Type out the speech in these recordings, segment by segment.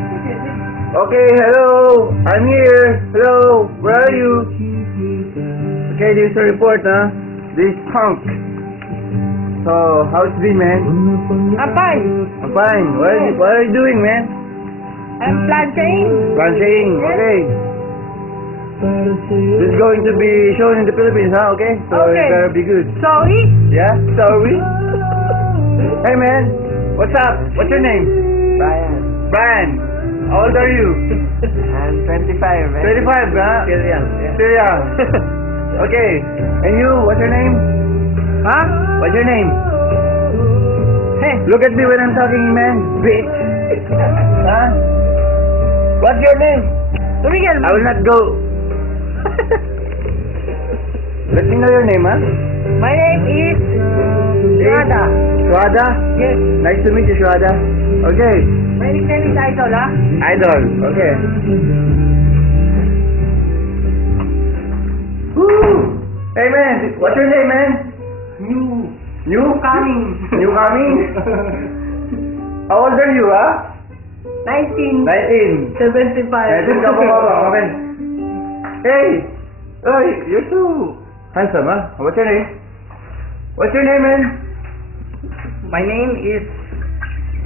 Okay, hello. I'm here. Hello. Where are you? Okay, this is a report, huh? This punk. So, how's it been, man? I'm fine. I'm fine. What are you doing, man? I'm planting. Planting. Okay. This is going to be shown in the Philippines, huh? Okay. So Okay. it better be good. Sorry? Yeah. Sorry. Hey, man. What's up? What's your name? Brian. How old are you? I'm 25, man. 25, huh? Still young. Still young. Okay. And you? What's your name? Huh? What's your name? Hey. Look at me when I'm talking, man. Bitch. Huh? What's your name? Tumigil. I will not go. Let me know your name, huh? My name is Shwada. Shwada? Yes. Nice to meet you, Shwada. Okay. My nickname is Idol, ha? Idol. Okay. Woo! Hey, man. What's your name, man? New coming. New coming? How old are you, huh? 19. 75. Come in. Hey! Hey, you're so handsome, huh? What's your name? What's your name, man? My name is...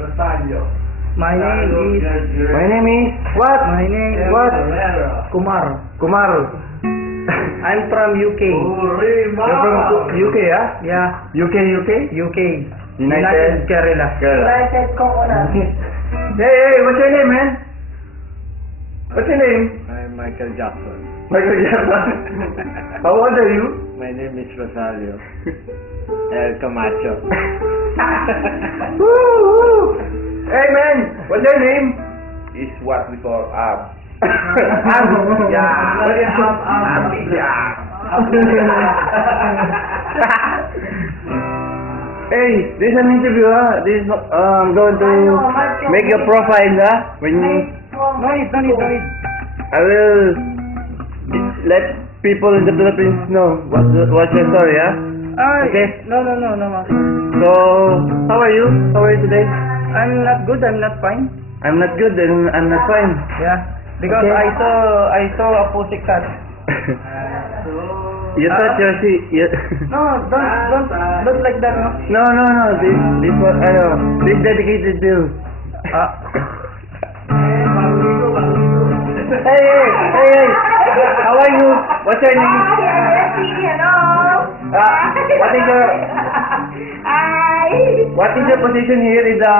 Rosario. My name is... My name is... What? My name is... What? Kumar. Kumar. I'm from UK. You're from UK, huh? Yeah. UK? UK. United Kerala. United Coconut. Hey, what's your name, man? What's your name? I'm Michael Jackson. Michael Jackson. How old are you? My name is Rosario. El Camacho. Woo! Hey, man, what's your name? Is what we call abs. Yeah. What is Ab? Yeah. Hey, this is an interview, huh? This is, I'm going to make your profile, huh? When you, No need. I will let people in the Philippines know what's your story, huh? Okay. No. So, how are you? How are you today? I'm not good, I'm not fine. I'm not good and I'm not fine. Yeah. Because Okay. I saw a pussycat. You thought you're No, don't like that, no. No. This one, this dedicated to you. Hey. How are you? What's your name? What is your position here in the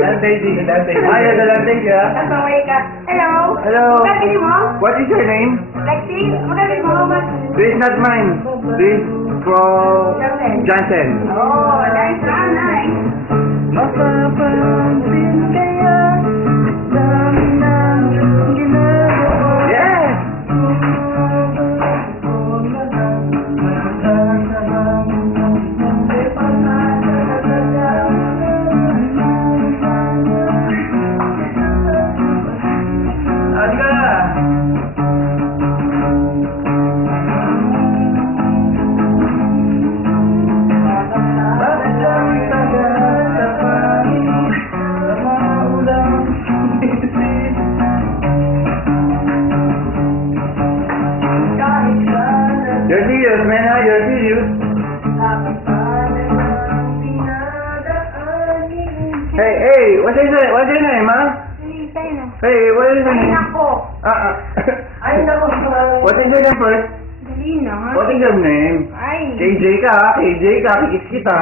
landlady? You're the landlady, yeah? Hello. What is your name? This is not mine. This is from Johnson. Yes. You're serious, man, huh? You're serious. Hey, what's your name, huh? Hey, what is your name? What is your name first? What is your name? KJ ka, kikis kita.